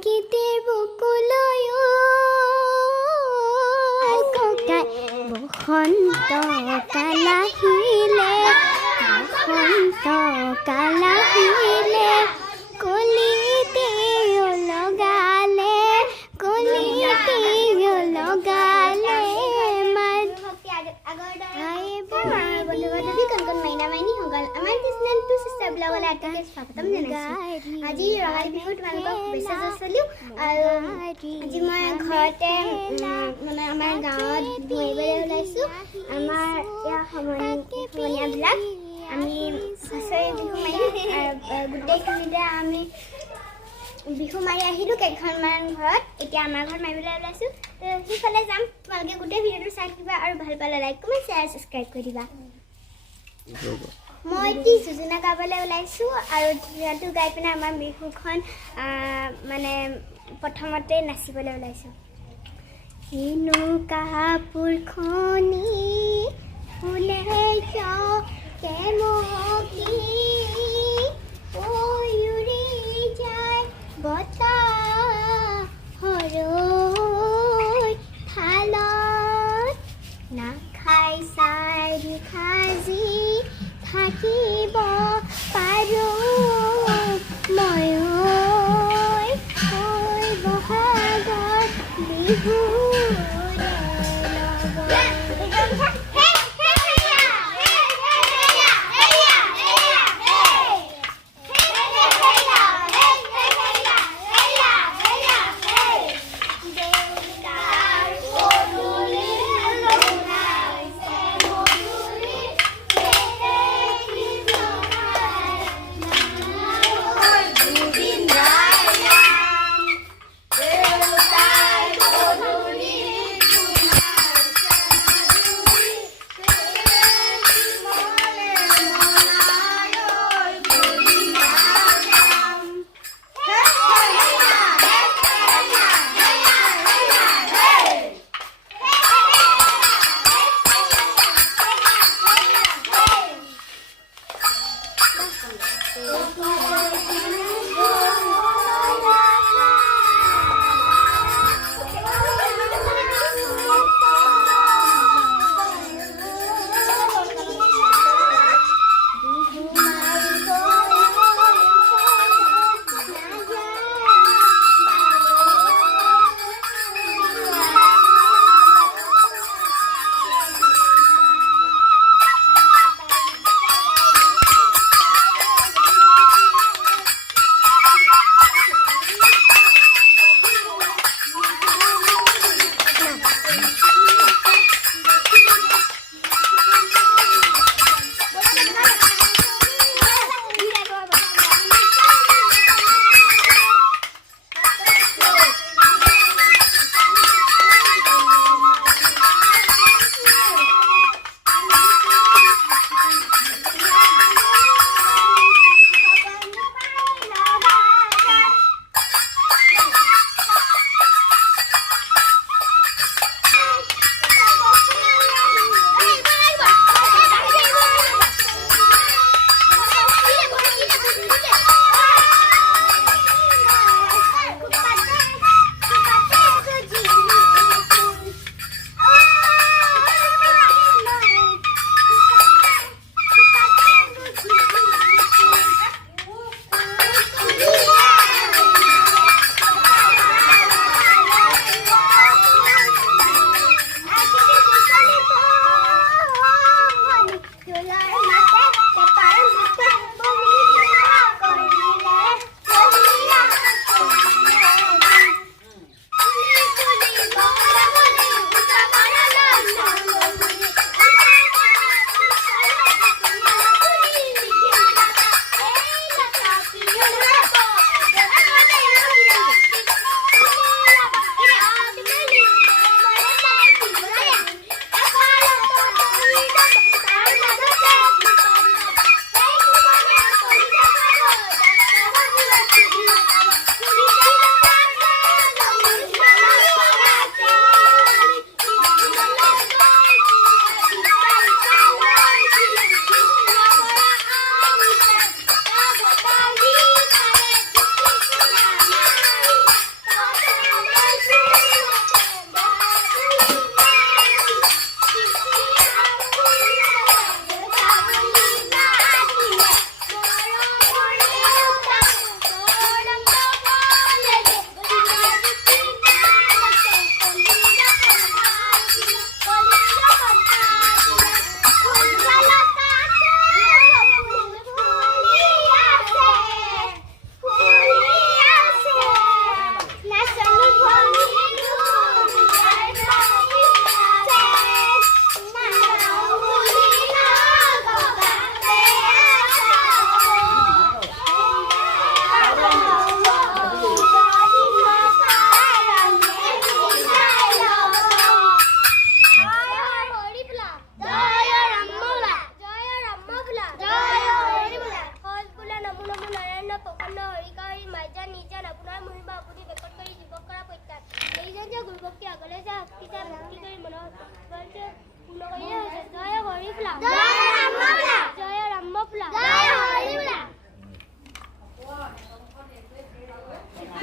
প্ৰকৃতিৰ বুকুলৈ ককাই বসন্ত কাল আহিলে বসন্ত কাল আহিলে কলিতে লগালে আজি ৰঙালী বিহু তোমালোকক শুভেচ্ছা জনাইছিলোঁ আৰু আজি মই ঘৰতে মানে আমাৰ গাঁৱত ঘূৰিবলৈ ওলাইছোঁ আমাৰ ইয়াৰ সমনীয়াবিলাক আমি হুঁচৰি বিহু মাৰি গোটেইখিনিতে আমি বিহু মাৰি আহিলোঁ কেইখনমান ঘৰত এতিয়া আমাৰ ঘৰত মাৰিবলৈ ওলাইছোঁ সিফালে যাম তোমালোকে গোটেই ভিডিঅ'টো চাই থাকিবা আৰু ভাল পালে লাইক কমেণ্ট শ্বেয়াৰ ছাবস্ক্ৰাইব কৰি দিবা মই এতিয়া যোজনা গাবলৈ ওলাইছোঁ আৰু যোজনাটো গাই পিনে আমাৰ বিহুখন মানে প্ৰথমতে নাচিবলৈ ওলাইছোঁ কিনো কাপোৰখনি ফুলে কেমকি উৰি যায় বতাহৰ থালত নাখাই চাই সাজি থাকিব পাৰোঁ ময়ো বহাগত বিহুৰে লগত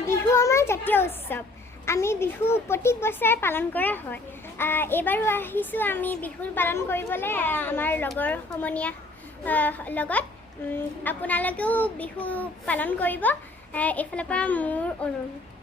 বিহু আমাৰ জাতীয় উৎসৱ। আমি বিহু প্ৰত্যেক বছৰে পালন কৰা হয়। এইবাৰো আহিছোঁ আমি বিহু পালন কৰিবলৈ আমাৰ লগৰ সমনীয়া লগত। আপোনালোকেও বিহু পালন কৰিব, এইফালৰ পৰা মোৰ অনুৰোধ।